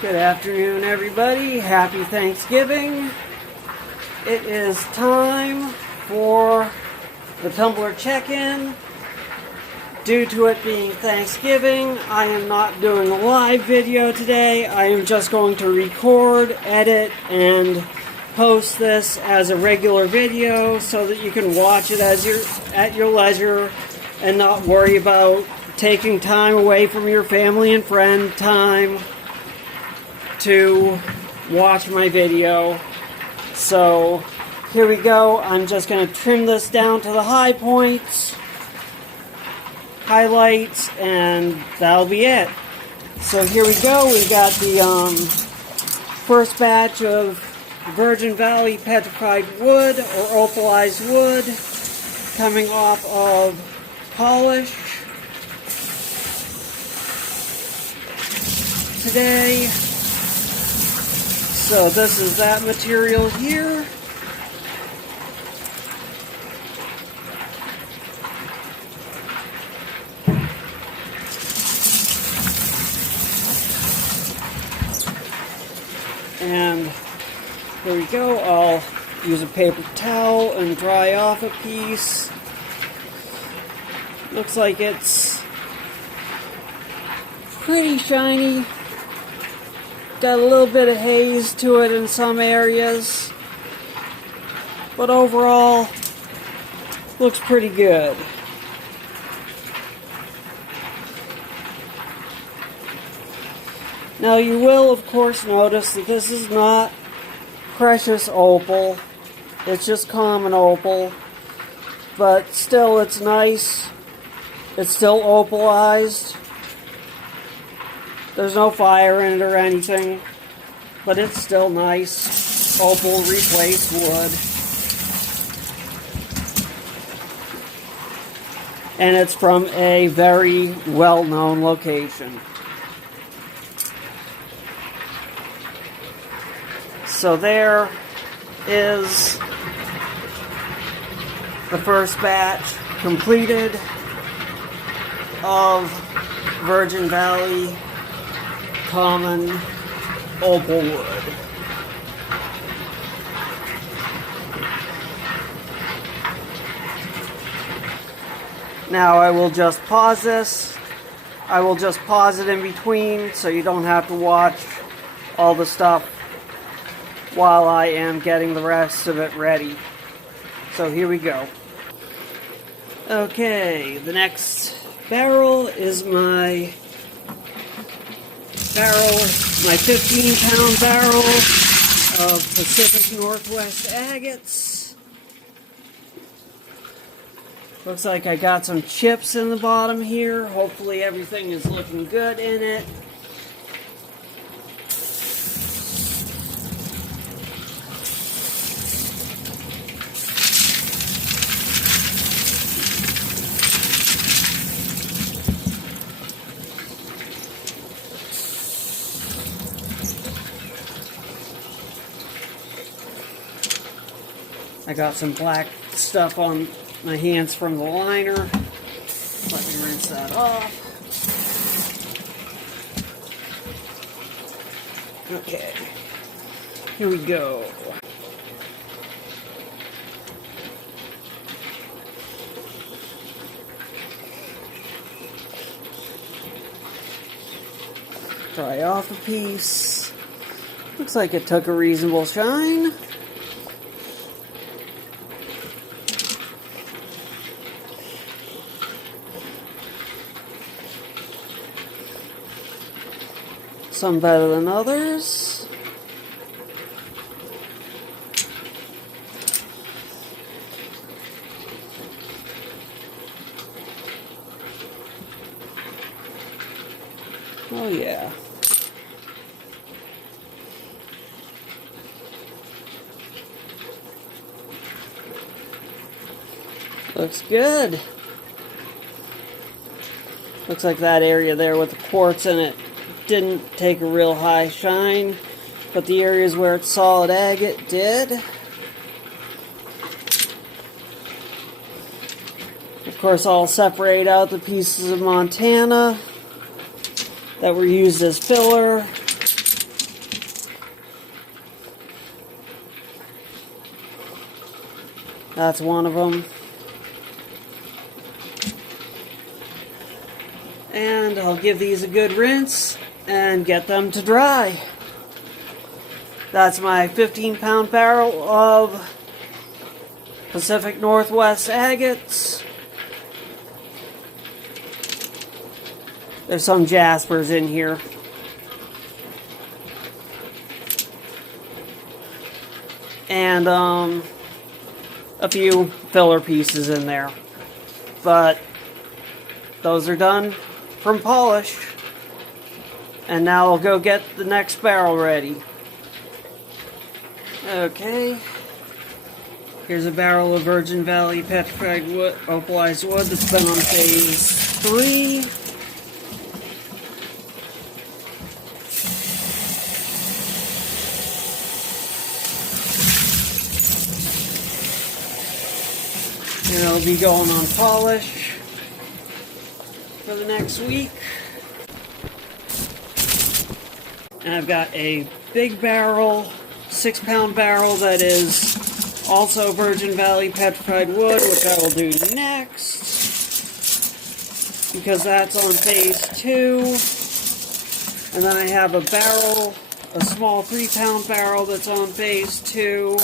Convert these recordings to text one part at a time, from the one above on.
Good afternoon, everybody. Happy Thanksgiving. It is time for the Tumbler check-in. Due to it being Thanksgiving, I am not doing a live video today. I am just going to record, edit, and post this as a regular video so that you can watch it at your leisure and not worry about taking time away from your family and friend time to watch my video. So here we go. I'm just going to trim this down to the high points, highlights, and that'll be it. So here we go. We got the first batch of Virgin Valley petrified wood or opalized wood coming off of polish today. So this is that material here. And here we go. I'll use a paper towel and dry off a piece. Looks like it's pretty shiny. Got a little bit of haze to it in some areas, but overall looks pretty good. Now you will of course notice that this is not precious opal, it's just common opal, but still it's nice. It's still opalized. There's no fire in it or anything, but it's still nice opal replaced wood. And it's from a very well-known location. So there is the first batch completed of Virgin Valley common opal wood. Now I will just pause this. I will just pause it in between so you don't have to watch all the stuff while I am getting the rest of it ready. So here we go. Okay, the next barrel is my 15-pound barrel of Pacific Northwest agates. Looks like I got some chips in the bottom here. Hopefully everything is looking good in it. I got some black stuff on my hands from the liner. Let me rinse that off. Okay, here we go. Dry off a piece. Looks like it took a reasonable shine. Some better than others. Oh yeah. Looks good. Looks like that area there with the quartz in it didn't take a real high shine, but the areas where it's solid agate did. Of course, I'll separate out the pieces of Montana that were used as filler That's one of them. And I'll give these a good rinse and get them to dry. That's my 15-pound barrel of Pacific Northwest agates. There's some jaspers in here. And a few filler pieces in there. But those are done from polish. And now I'll go get the next barrel ready. Okay. Here's a barrel of Virgin Valley petrified wood, opalized wood that's been on phase 3. And it'll be going on polish for the next week. And I've got a big barrel, 6-pound barrel that is also Virgin Valley petrified wood, which I will do next because that's on phase 2. And then I have a barrel, a small 3-pound barrel that's on phase 2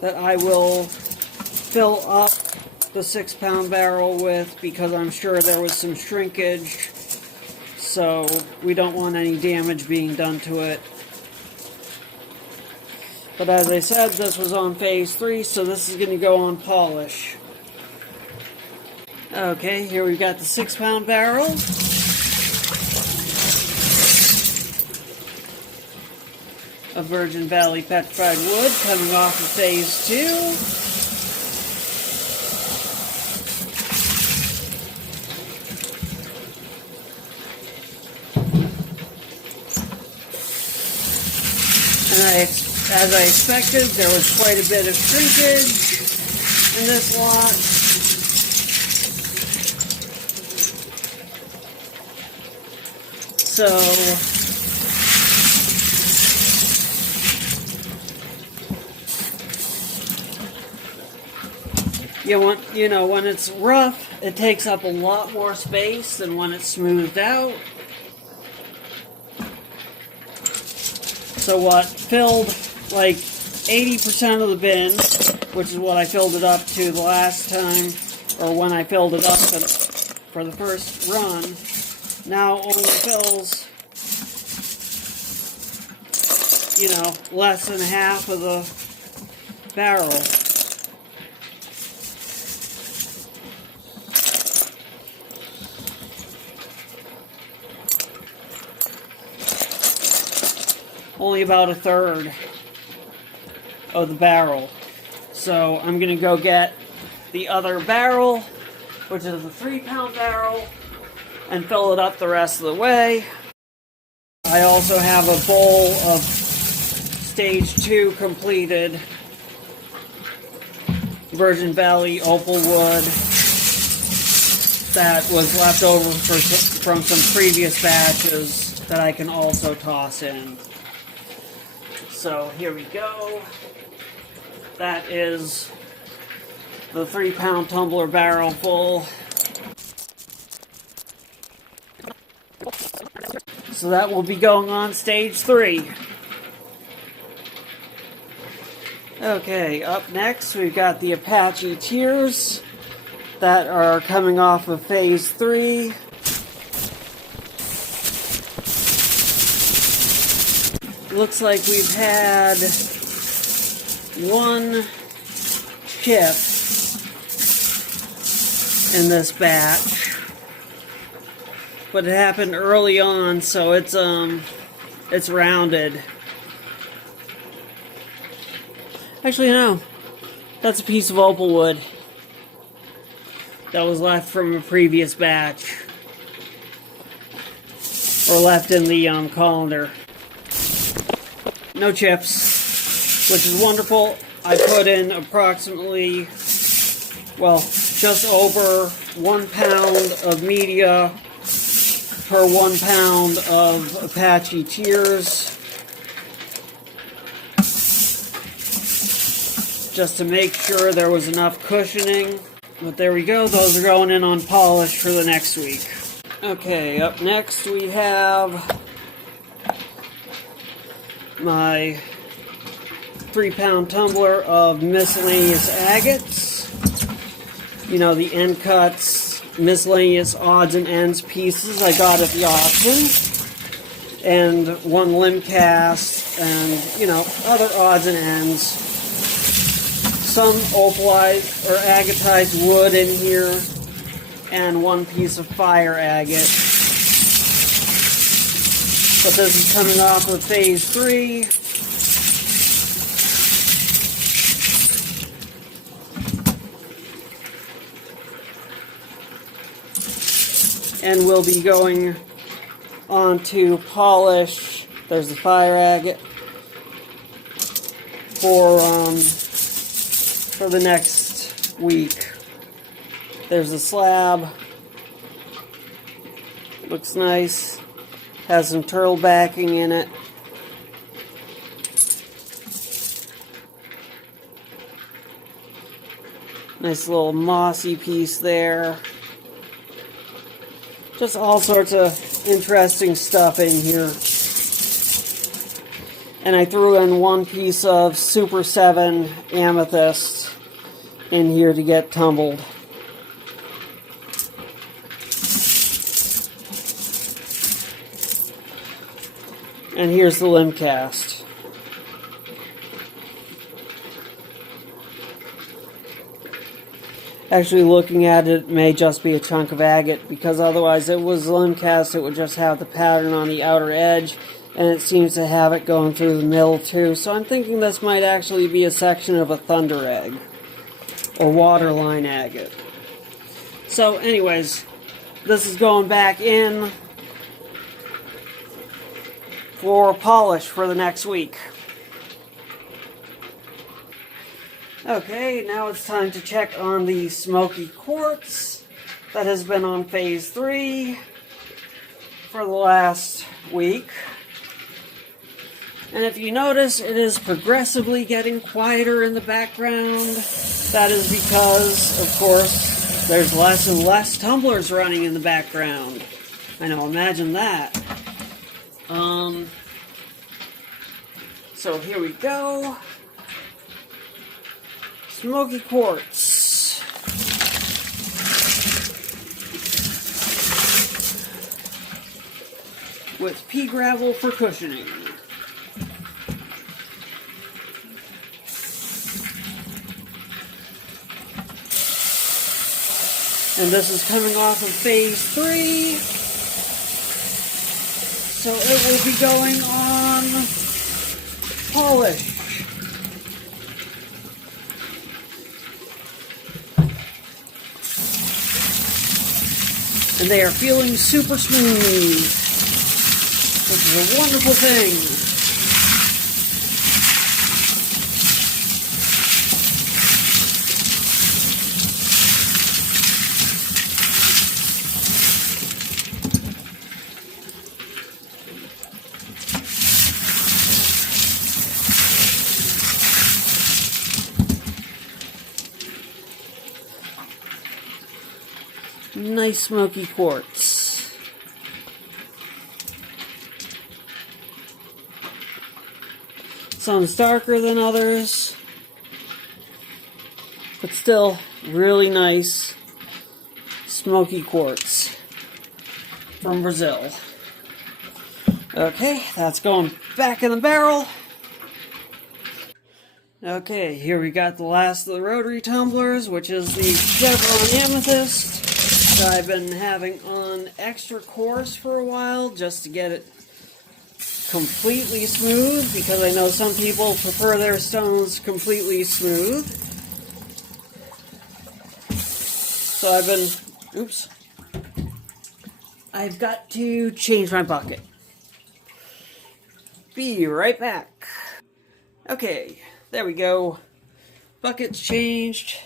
that I will fill up the 6-pound barrel with because I'm sure there was some shrinkage, so we don't want any damage being done to it. But as I said, this was on phase 3, so this is going to go on polish. Okay, here we've got the 6-pound barrel. Of Virgin Valley petrified wood coming off of phase 2. And as I expected, there was quite a bit of shrinkage in this lot. So, when it's rough, it takes up a lot more space than when it's smoothed out. So what filled like 80% of the bin, which is what I filled it up to the last time, or when I filled it up for the first run, now only fills, less than half of the barrel. Only about a third of the barrel. So I'm going to go get the other barrel, which is a 3-pound barrel, and fill it up the rest of the way. I also have a bowl of stage 2 completed Virgin Valley opal wood that was left over from some previous batches that I can also toss in. So here we go. That is the 3-pound tumbler barrel full. So that will be going on stage 3. Okay, up next we've got the Apache Tears that are coming off of phase 3. Looks like we've had one chip in this batch, but it happened early on, so it's rounded. Actually, no, that's a piece of opal wood that was left from a previous batch, or left in the colander. No chips, which is wonderful. I put in approximately, just over 1 pound of media per 1 pound of Apache Tears. just to make sure there was enough cushioning. But there we go, those are going in on polish for the next week. Okay, up next we have my 3-pound tumbler of miscellaneous agates. You know, the end cuts, miscellaneous odds and ends pieces I got at the auction. And one limb cast, and, you know, other odds and ends. Some opalized or agatized wood in here, and one piece of fire agate. But this is coming off of phase 3. And we'll be going on to polish. There's the fire agate for the next week. There's the slab. Looks nice. Has some turtle backing in it. Nice little mossy piece there. Just all sorts of interesting stuff in here. And I threw in one piece of Super 7 amethyst in here to get tumbled. And here's the limb cast. Actually, looking at it, it may just be a chunk of agate, because otherwise it was limb cast, it would just have the pattern on the outer edge, and it seems to have it going through the middle too. So I'm thinking this might actually be a section of a thunder egg, or waterline agate. So anyways, this is going back in for polish for the next week. Okay, now it's time to check on the smoky quartz that has been on phase 3 for the last week. And if you notice, it is progressively getting quieter in the background. That is because, of course, there's less and less tumblers running in the background. I know, imagine that. So here we go. Smoky quartz. With pea gravel for cushioning. And this is coming off of phase 3. So it will be going on polish. And they are feeling super smooth, which is a wonderful thing. Nice smoky quartz. Some's darker than others, but still really nice smoky quartz from Brazil. Okay, that's going back in the barrel. Okay, here we got the last of the rotary tumblers, which is the chevron amethyst. I've been having on extra coarse for a while just to get it completely smooth, because I know some people prefer their stones completely smooth. So I've got to change my bucket. Be right back. Okay, there we go. Bucket's changed.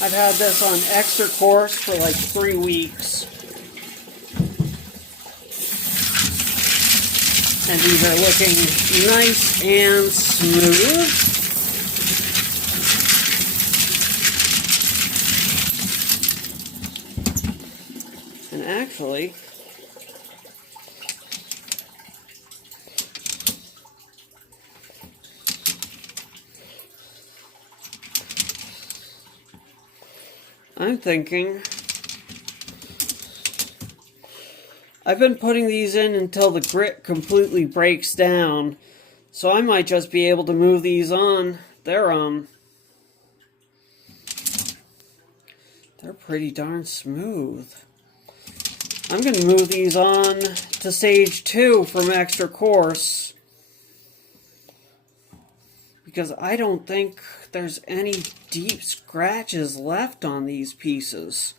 I've had this on extra coarse for like 3 weeks, And these are looking nice and smooth. And actually, I'm thinking I've been putting these in until the grit completely breaks down, so I might just be able to move these on. They're pretty darn smooth. I'm going to move these on to stage 2 from extra coarse, because I don't think there's any deep scratches left on these pieces.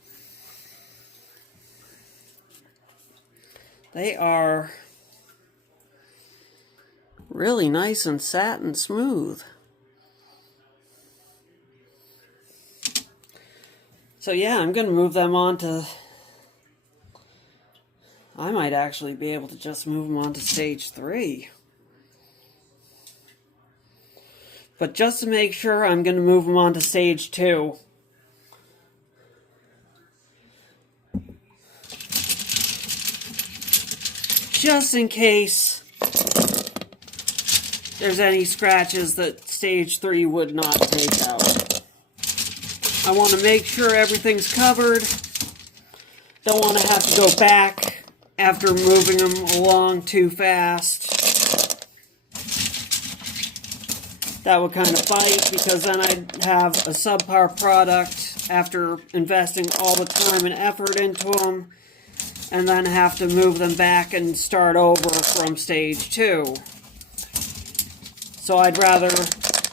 They are really nice and satin smooth. So yeah, I'm going to move them on to... I might actually be able to just move them on to stage 3. But just to make sure, I'm going to move them on to stage 2. Just in case there's any scratches that stage 3 would not take out. I want to make sure everything's covered. Don't want to have to go back after moving them along too fast. That would kind of bite, because then I'd have a subpar product after investing all the time and effort into them, and then have to move them back and start over from stage 2. So I'd rather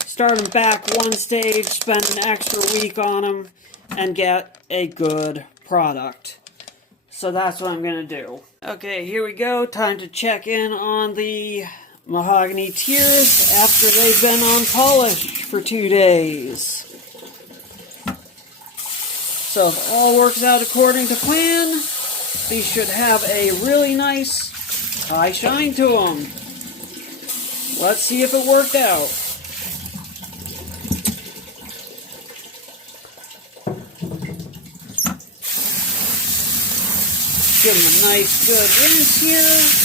start them back one stage, spend an extra week on them, and get a good product. So that's what I'm going to do. Okay, here we go. Time to check in on the mahogany tiers after they've been unpolished for 2 days. So if all works out according to plan, these should have a really nice high shine to them. Let's see if it worked out. Give them a nice good rinse here.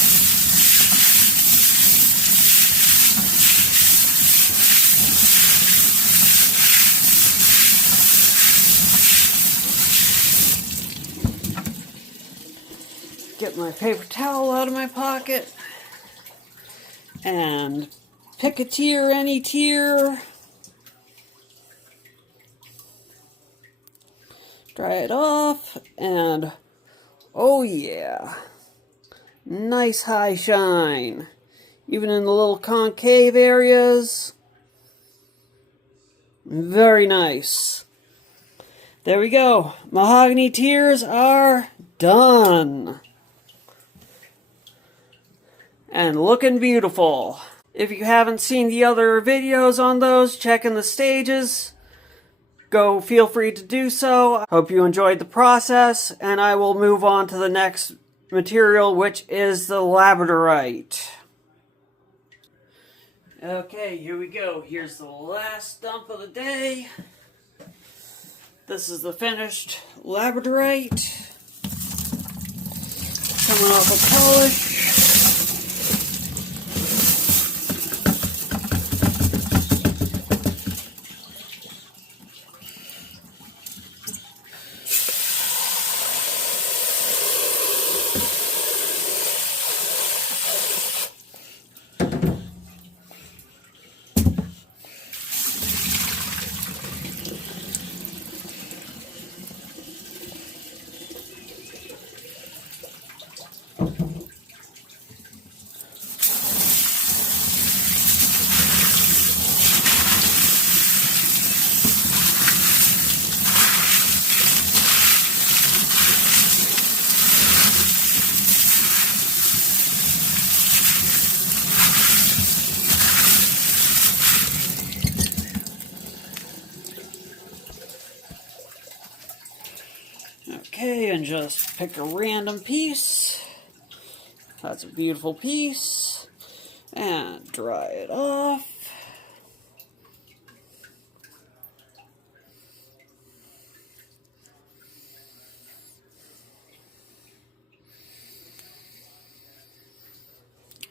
Get my paper towel out of my pocket and pick a tier, any tier. Dry it off, and oh yeah, nice high shine. Even in the little concave areas, very nice. There we go. Mahogany tiers are done. And looking beautiful. If you haven't seen the other videos on those, checking the stages, go feel free to do so. Hope you enjoyed the process, and I will move on to the next material, which is the labradorite. Okay, here we go. Here's the last dump of the day. This is the finished labradorite. Coming off a polish. Okay, and just pick a random piece. That's a beautiful piece. And dry it off.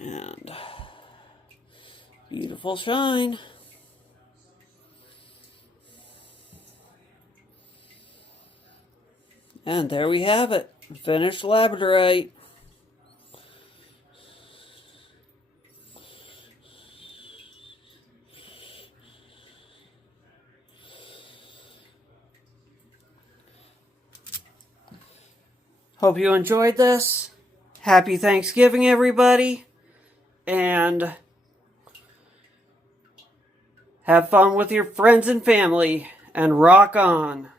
And beautiful shine. And there we have it. Finished labradorite. Hope you enjoyed this. Happy Thanksgiving, everybody. And have fun with your friends and family. And rock on.